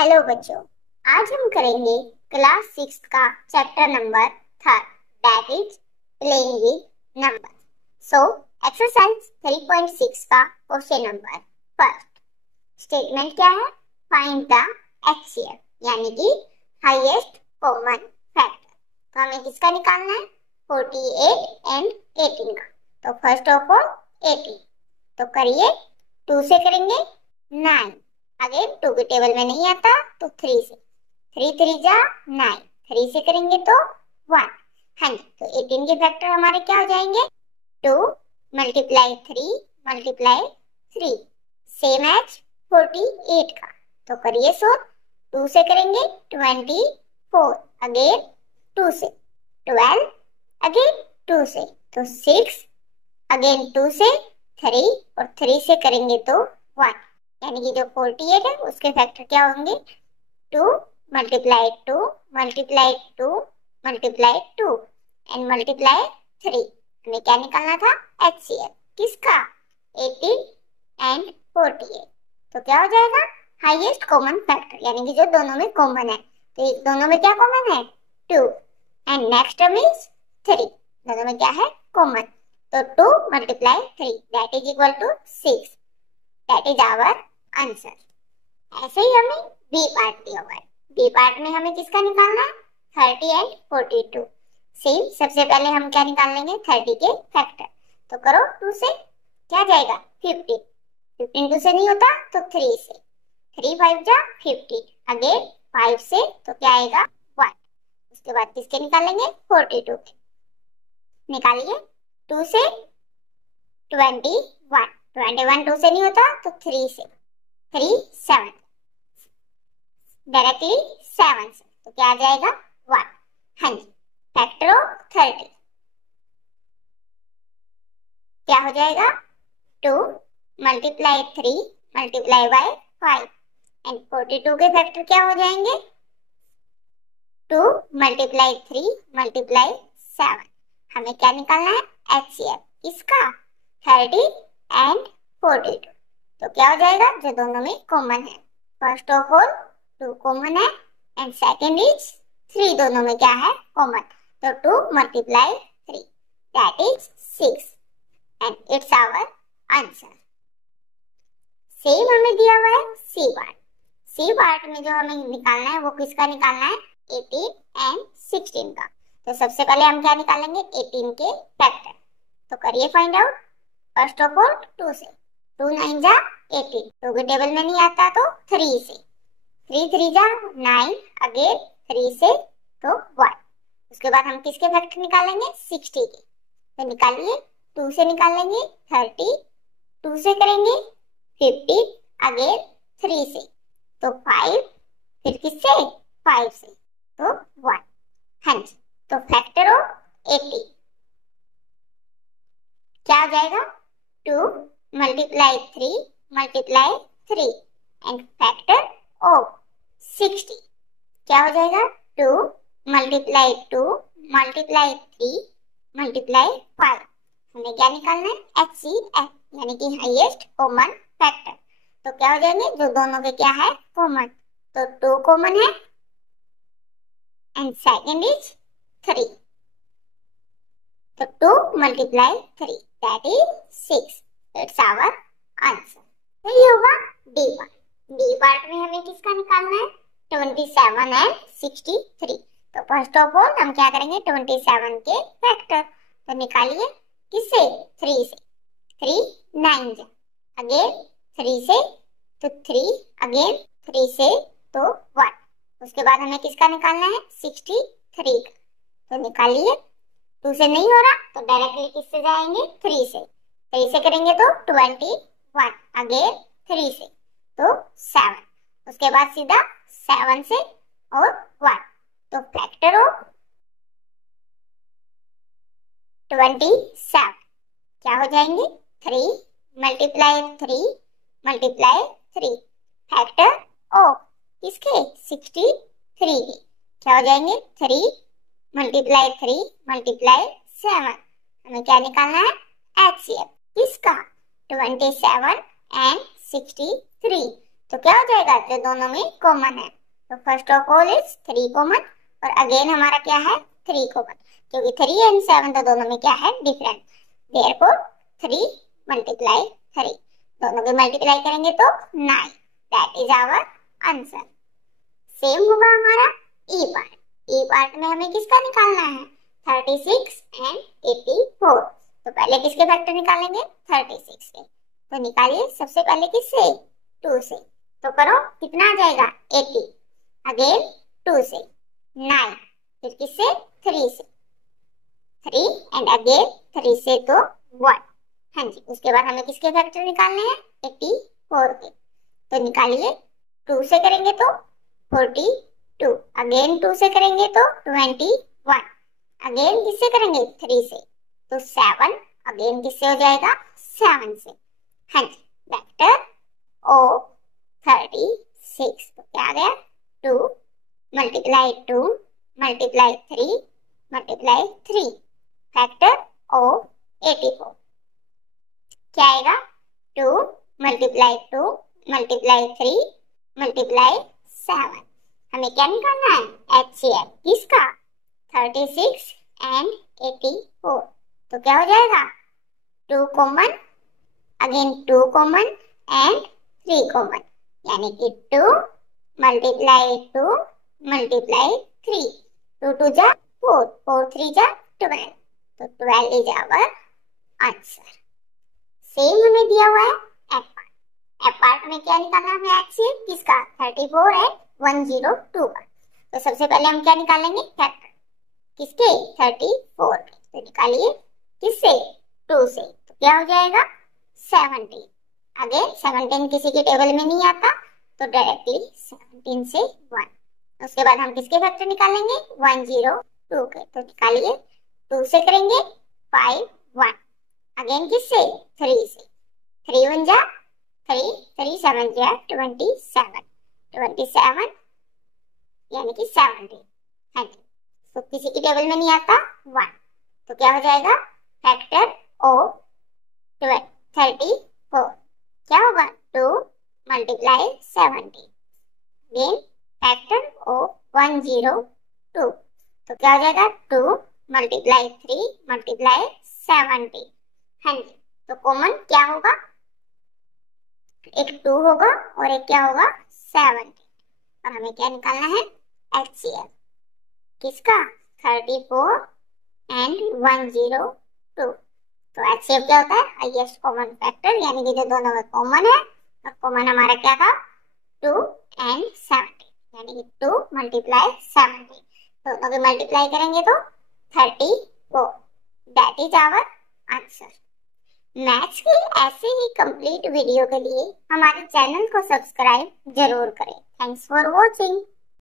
Hello बच्चों, आज हम करेंगे क्लास 6 का chapter number 3 that is playing with number. So exercise 3.6 का क्वेश्चन नंबर फर्स्ट स्टेटमेंट क्या है? फाइंड द एचसीएफ यानी कि हाईएस्ट कॉमन फैक्टर। तो हमें किसका निकालना है? 48 एंड 18 का। तो फर्स्ट ऑफ ऑल 18, तो करिए 2 से करेंगे 9। आगे 2 के टेबल में नहीं आता तो 3 से, 3 3 जा 9, 3 से करेंगे तो 1। हाँ जी, तो 18 के फैक्टर हमारे क्या हो जाएंगे? 2 मल्टीप्लाई 3 मल्टीप्लाई 3 सेम एज 48 का। तो करिए सो 2 से करेंगे 24, अगेन 2 से 12, अगेन 2 से तो 6, अगेन 2 से 3 और 3 से करेंगे तो 1। यानी कि जो 48 है उसके फैक्टर क्या होंगे? 2 multiply 2 multiply 2 multiply 2 and multiply 3। हमें क्या निकालना था? एचसीएफ किसका? 18 एंड 48। तो क्या हो जाएगा? हाईएस्ट कॉमन फैक्टर, यानी कि जो दोनों में कॉमन है। तो दोनों में क्या कॉमन है? 2 एंड नेक्स्ट टर्म इज 3। दोनों में क्या है? कॉमन। तो 2 multiply 3 that is equal to 6। That is our answer. ऐसे ही हमें बी पार्ट दिया हुआ है। बी पार्ट में हमें किसका निकालना है? 30 एंड 42। सेम, सबसे पहले हम क्या निकाल लेंगे? 30 के फैक्टर। तो करो 2 से, क्या जाएगा? 15। 15 2 से नहीं होता तो 3 से, 3 5 जा 15, अगेन 5 से तो क्या आएगा? 1। उसके बाद किसके निकालेंगे? 42 के। निकालिए 2 से 21, 21 2 से नहीं होता तो 3 से, 3 7, डायरेक्टली 7 से तो क्या आ जाएगा? 1। हाँ जी, फैक्टर ऑफ 30 क्या हो जाएगा? 2 मल्टीप्लाई 3 मल्टीप्लाई बाय 5 एंड 42 के फैक्टर क्या हो जाएंगे? 2 मल्टीप्लाई 3 मल्टीप्लाई 7। हमें क्या निकालना है? एचसीएफ किसका? 30 एंड 42। तो क्या हो जाएगा? जो दोनों में कॉमन है। फर्स्ट ऑफ ऑल 2 कॉमन है एंड सेकेंड इज 3, दोनों में क्या है? कॉमन। तो 2 multiply 3 that is 6 and it's our answer. Same हमें दिया हुआ है सी पार्ट। सी पार्ट में जो हमें निकालना है वो किसका निकालना है? 18 एंड 16 का। तो सबसे पहले हम क्या निकालेंगे? 18 के फैक्टर। तो करिए find out. First of all 2 से, 2 9 जा 18, 2 के टेबल में नहीं आता तो 3 से, 3 3 जा 9, अगेन 3 से तो 1। उसके बाद हम किसके फैक्टर निकालेंगे? 60 के। तो निकालिए 2 से निकालेंगे 30, 2 से करेंगे 50, अगेन 3 से तो 5, फिर किससे? 5 से तो 1। हाँ जी, तो फैक्टर ऑफ 80 क्या हो जाएगा? 2 multiply 3 multiply 3 and factor of 60 क्या हो जाएगा? 2 मल्टीप्लाई 2 मल्टीप्लाई 3 मल्टीप्लाई 5। हमें क्या निकालना है? एचसीएफ यानी कि हाईएस्ट कॉमन फैक्टर। तो क्या हो जाएंगे? जो दोनों के क्या है? कॉमन। तो 2 कॉमन है एंड सेकंड इज 3। तो 2 multiply 3 that is 6। It's our answer. तो ये होगा डी पार्ट। डी पार्ट में हमें किसका निकालना है? 27 एंड 63। तो फर्स्ट ऑफ ऑल हम क्या करेंगे? 27 के फैक्टर। तो निकालिए किससे? 3 से, 3 9 जा, अगेन 3 से तो 3, अगेन 3 से तो 1। उसके बाद हमें किसका निकालना है? 63 का। तो निकालिए 2 से नहीं हो रहा तो डायरेक्टली किससे जाएंगे? 3 से, 3 से करेंगे तो 21, अगेन 3 से तो 7। उसके बाद सीधा 7 से और 1। तो फैक्टर ऑफ 27 क्या हो जाएंगे? 3 मल्टीप्लाई 3 मल्टीप्लाई 3 फैक्टर ऑफ किसके? 63 के। क्या हो जाएंगे? 3 मल्टीप्लाई 3 मल्टीप्लाई 7। हमें क्या निकालना है? एचसीएफ किसका? 27 एंड 63। तो क्या हो जाएगा, जो दोनों में कॉमन है। तो first of all is 3 common, और अगेन हमारा क्या है 3 कॉमन, क्योंकि 3 एंड 7 तो दोनों में क्या है डिफरेंट। देयरफॉर 3 मल्टीप्लाई 3, दोनों के मल्टीप्लाई करेंगे तो 9, that is our answer. Same होगा हमारा ई पार्ट। ई पार्ट में हमें किसका निकालना है, 36 एंड 84। तो पहले किसके फैक्टर निकालेंगे, 36 के। तो निकालिए सबसे पहले किससे, 2 से। तो करो, कितना आ जाएगा 80, अगेन 2 से 9, फिर किससे 3 से, 3 एंड अगेन 3 से तो 1। हाँ जी, उसके बाद हमें किसके फैक्टर निकालने हैं, 84 के। तो निकालिए, 2 से करेंगे तो 42, अगेन 2 से करेंगे तो 21, अगेन किससे करेंगे 3 से तो 7, अगेन किससे हो जाएगा 7 से। हाँ जी, वेक्टर ओ 36। तो क्या आ गया, 2 मल्टीप्लाई 2 मल्टीप्लाई 3 मल्टीप्लाई 3, फैक्टर ओ 84। क्या आएगा, 2 मल्टीप्लाई 2 मल्टीप्लाई 3 मल्टीप्लाई 7। हमें क्या निकालना है, HCF किसका, 36 एंड 84। तो क्या हो जाएगा, 2 common, again 2 common and 3 common, यानी कि 2 मल्टीप्लाई 2 मल्टीप्लाई 3, 2 2 जा 4, 4 3 जा 12, तो 12 इज आवर आंसर। सेम हमें दिया हुआ है एफ पार्ट। एफ पार्ट में क्या निकालना है HCF किसका, 34 एंड 102 का। तो सबसे पहले हम क्या निकालेंगे, फैक्टर किसके, 34 के। तो निकालिए किससे, 2 से। तो क्या हो जाएगा 17, अगेन 17 किसी के टेबल में नहीं आता, तो डायरेक्टली 17 से 1। उसके बाद हम किसके फैक्टर निकालेंगे, 102 के। तो निकालिए, 2 से करेंगे 5 1, अगेन किससे 3 से, 3 1 जा 3, 3 7 जा 27, 27 यानी कि 70। हाँ जी, तो किसी की टेबल में नहीं आता 1, तो क्या हो जाएगा, फैक्टर ओ 34, क्या होगा 2 मल्टीप्लाई 70, अगेन फैक्टर ओ 102। तो क्या हो जाएगा, 2 मल्टीप्लाई 3 मल्टीप्लाई 70। हाँ जी, तो कॉमन क्या होगा, एक 2 होगा और एक क्या होगा 70, और हमें क्या निकालना है HCF किसका, 34 एंड 102। तो HCF क्या होता है, हाईएस्ट कॉमन फैक्टर, यानी कि जो दोनों में कॉमन है, और कॉमन हमारा क्या था 2 एंड 70, यानी कि 2 मल्टीप्लाई 70, दोनों के मल्टीप्लाई करेंगे तो 34, that is our answer. Maths की ऐसे ही कंप्लीट वीडियो के लिए हमारे चैनल को सब्सक्राइब जरूर करें। Thanks for watching.